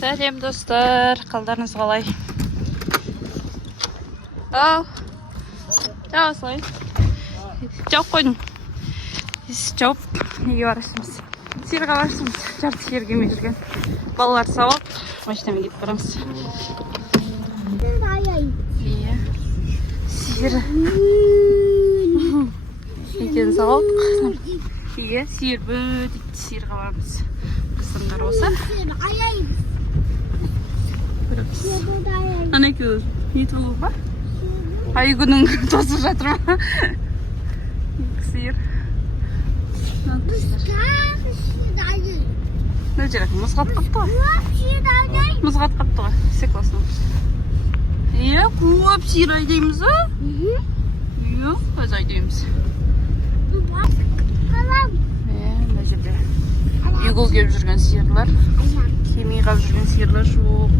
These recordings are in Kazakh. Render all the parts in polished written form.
Сәлем достар, қалдарыңыз қалай? Ау, осылай. Жауып қойдым. Жауып, неге барасымыз? Сиырға барасымыз. Жарты сиыр келмей жүрген. Балалар сауап, машинамен кетіп барамыз. Иә, сиыр. Екен сауап. Иә, сиыр бөтіп сиырға барамыз. Қысымдар осы. Ана екеуі нетіп алу ба? Айгүнің тосып жатыр ма? Сиыр. Ne olacak? Mızgat kaptı mı? Mızgat kaptı mı? Seklasın. Ya, kuap sihir aydayımız ha? Yok, öz aydayımız. Ne жерде? Үйгіл келіп жүрген сиырлар. Кемей қалып жүрген сиырлар жоқ.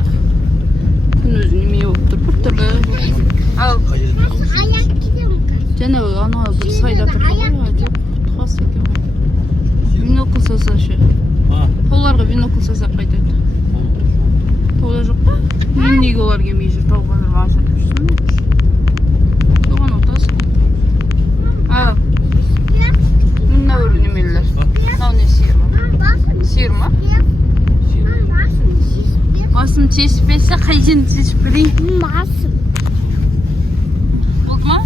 Күн өзі неме болып тұр, бір түрлі. Ал. Жаңа ана бір сайда тұрды ғой, тұқас екен ғой. Бинокл саса ше. Тауларға бинокл саса қайтайды. Тауда жоқ па? Мен неге олар келмей жүр, тауға жүрген асырып жүрсің? Соған отасың. Ал. Мына өлі немелілер. Мынау не сиыр ма? Сиыр ма? Басым тесіппесе қайден тесіп берейін? Басым. Болды ма?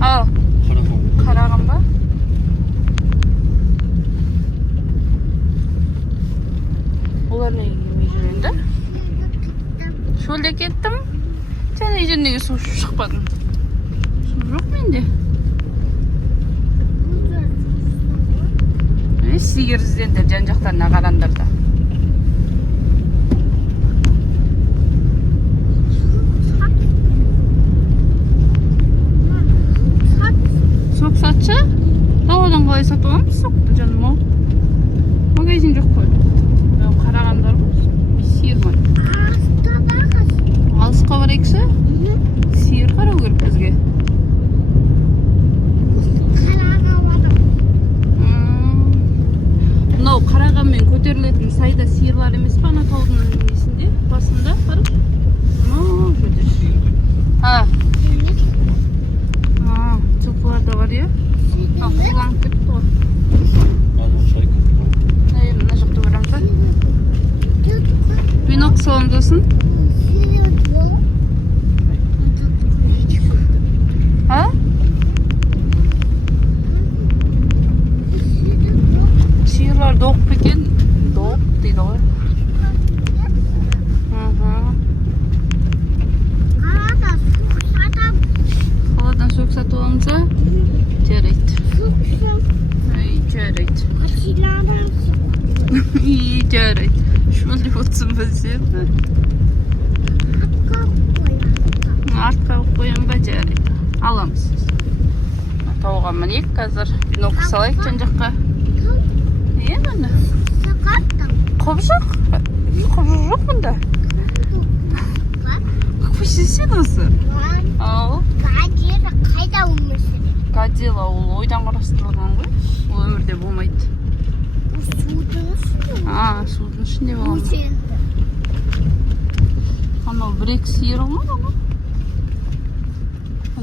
Ал. Қарағым ба? Олар неге келмей жүр енді? Шөлде кеттім. Және үйден неге су шықпадым? Су жоқ менде. Сиыр іздендер жан-жақтарына қарандарда. Сок сатшы? Тауадан қалай сатып аламыз сокты жаным ау? Магазин жоқ қой. Қарағандар ғой. Сиыр ма? Алысқа барайықшы? Сиыр қарау керек бізге. Мынау қарағанмен көтерілетін сайда сиырлар емес па? Ана таудың несінде, басында қарап. Жөте. Жылқылар да бар, иә? Құланып кетті ғой. Мына жақты көреміз, бинок салондасың? Сиырлар доқ бекен? Доқ дейді ғой. Қаладан сөк сатып аламыза? Жарайды. Жарайды. Жарайды. Шөлде отырсын білсем. Артқа қоям ба? Жарайды. Аламыз. Тауға мінейік қазір. Бинокл салайық жан-жаққа. Не мені? Қоб жоқ? Қоб жоқ мұнда? Көшесен осы? Ау? Қайда өмірсін? Гадила ол ойдан қарастырылған ғой. Ол өмірде болмайды. Судың ішінде? Судың ішінде болады. Анау бір-екі сиыр ма?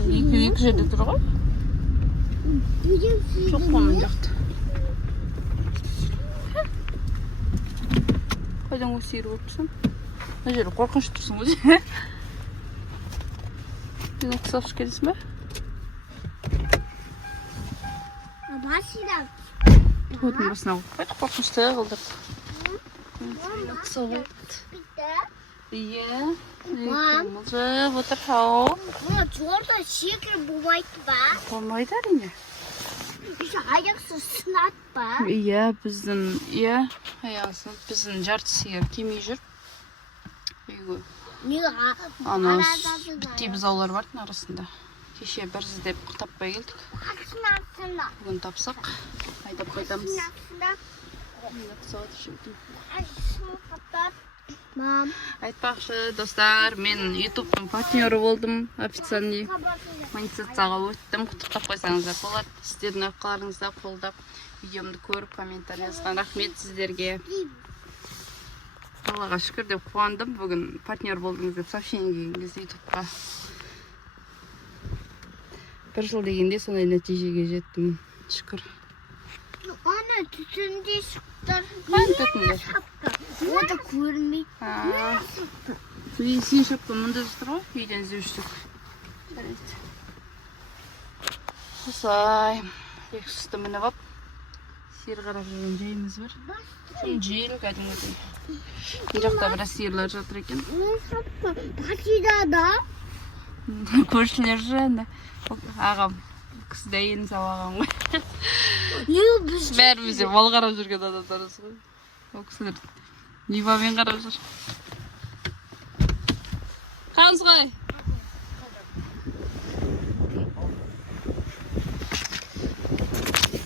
Екі жерде тұр ғой? Жоқ қомын жақты. Қайдан ол сиыр болып тұрсың? Мына жері қорқынш тұрсың ғой. Бинокл салып келесің ба? Тудың басына қойып қорқыншты қылдырып. Бинокл салып. Иә. Мұлжып отыр хау. Жорда секір болмайды ба? Болмайды әрине. Аяқсыз сынат ба? Иә, біздің, аяқсыз біздің жарты сиыр келмей жүр. Үйге. Ана біттей бұзаулар бардың арасында. Кеше бір іздеп таппай келдік. Бүгін тапсақ, айдап қайтамыз. Айтпақшы, достар, мен ютубтың партнері болдым, официальный монетизацияға өттім. Құттықтап қойсаңыздар болады. Сіздердің ақыларыңызда қолдап видеомды көріп комментарий жазған рахмет сіздерге. Аллаға шүкір деп қуандым. Бүгін партнер болдыңыз деп сообщение келген кезде ютубқа. 1 жыл дегенде сондай нәтижеге жеттім. Шүкір. Ана түтінде шықтар. Қайын түтіндер? Ода көрмейді. Сен шапқа мұнда жатыр ғой, үйден іздеп жүрсек. Осылай. Лексусты мініп ап. Сиыр қарап жүрген жайымыз бар. Жел кәдімгідей. Бұл жақта біраз сиырлар жатыр екен. Бачидада. Көршілер жаны. Ағам кісі дәйін сабаған ғой. Бәріміз де мал қарап жүрген адамдарыз ғой. Ол кісілер ливамен қарап жүр. Қаңыз қай?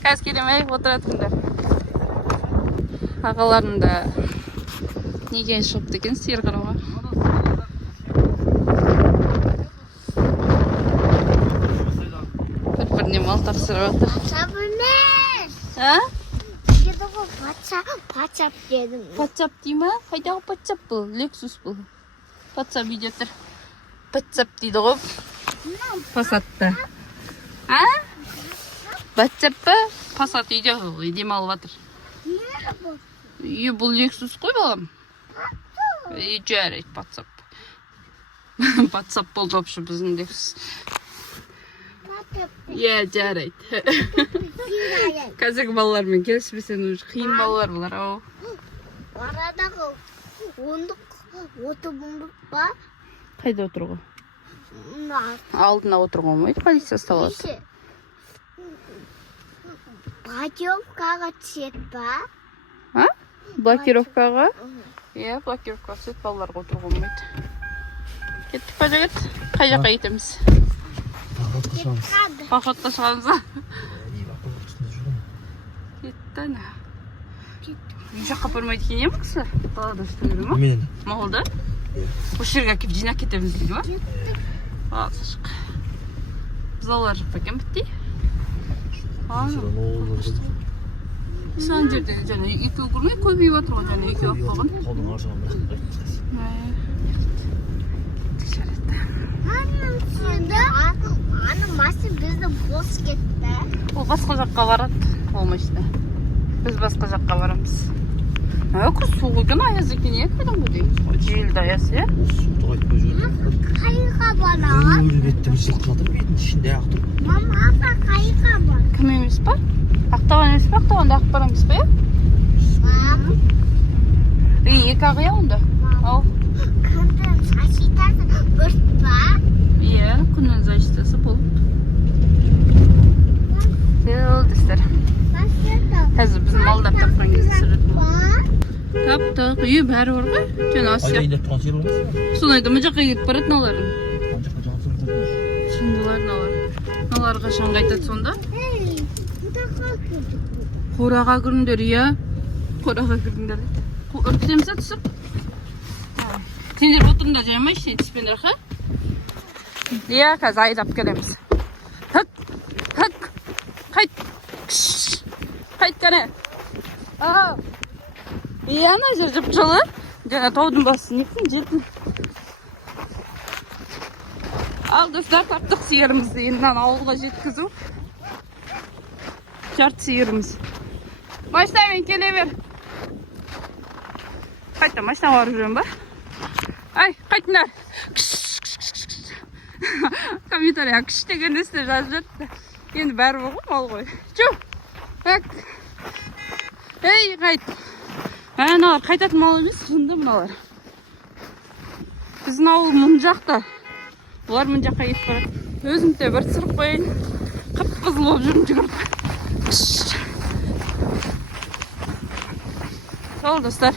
Қазір келемей отыратыңдар. Ағаларым да неден шығыпты екен сиыр қарауға. Бір-біріне мал тапсырып отыр. Пачап емес. А? Деді ғой пачап дедім. Пачап дей ма? Қайдағы пачап бұл? Лексус бұл. Пачап үйде тұр. Пачап дейді ғой. Пасатты. А? Пачап па? Пасат үйде демалып жатыр. Бұл Лексус қой балам. Жарайды пачап. Пачап болды вообще біздің Лексус. Жарайды. Қазіргі балалармен келіспесен уже қиын балалар бұлар. Арадағы ондық оты бұндық ба? Қайда отыруға? Алдына отыруға болмайды, полиция ұстап алады. Блокировкаға түсет ба? А? Блокировкаға? Иә, блокировкаға түсет, балаларға отыруға болмайды. Кеттік па жігіт? Қай жаққа кетеміз? Походқа шығамыз. Кетті ана. Үй жаққа бармайды екен ема кісі? Далада жүріп жүре ма? Мен. Мақұлда? Осы жерге әкеп жинап кетеміз дейді ма? Шық. Біз алар жоқ екен біттей? Сан жерде және екеу көрмей көбейіп отыр ғой, және екеу алып қойған. Қолдың аржағын Ана машина бізді бос кетті. Ол басқа жаққа барады, ол машина. Біз басқа жаққа барамыз. Күз суық екен, аяз екен, кәдің бұл дейміз ғой. Желді аяз, е? суды қайтпай жүрген. Қайға барады? Өлі беттің жылқы жатыр, бетін ішінде ақтыр. Мама, апа қайға бар? Кім емес па? Ақтаған емес па? Ақтағанда ақ барамыз ба, е? Екі ақ, е, онда? Ал. Күндің защитасы бұрт па? Иә, күннің защитасы болып. Селдістер. Қазір біздің малдар тапқан кезде сұрады. Таптық, үйі бәрі бар ғой? Жөн асы. Айда индеп тұрған сиыр болмаса? Сонайды мұ жаққа кетіп барады наларын. Жаққа жағып тұрған. Шындылар налар. Налар қашан қайтады сонда? Қораға кіріңдер, иә? Қораға кіріңдер. Үркітеміз түсіп? Сендер отырыңдар жаймай ішіне түспендер, қа? Иә, қазір айдап келеміз. Хык, хык, қайт. Қайт кәне. Иә, ана жер жып жылы. Жаңа таудың басы нектің жетін. Ал достар, таптық сиырымызды енді ауылға жеткізу. Жарты сиырымыз. Машинамен келе бер. Қайта машина барып жүрем ба? Ай, қайтыңдар. Комментария күш деген естер жазып жатты. Енді бәрі болғы мал ғой. Чу! Ей, қайт. Мыналар қайтатын мал емес, шынды мыналар. Біздің ауыл мұн жақта. Бұлар мұн жаққа кетіп барады. Өзім де бір сырып қойын. Қып-қызыл болып жүрім жүгіріп. Сол достар.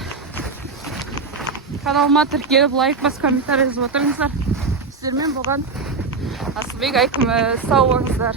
Каналыма тіркеліп, лайк бас, комментарий жазып отырыңыздар. Сіздермен болған Асылбек Айкым, сау болыңыздар.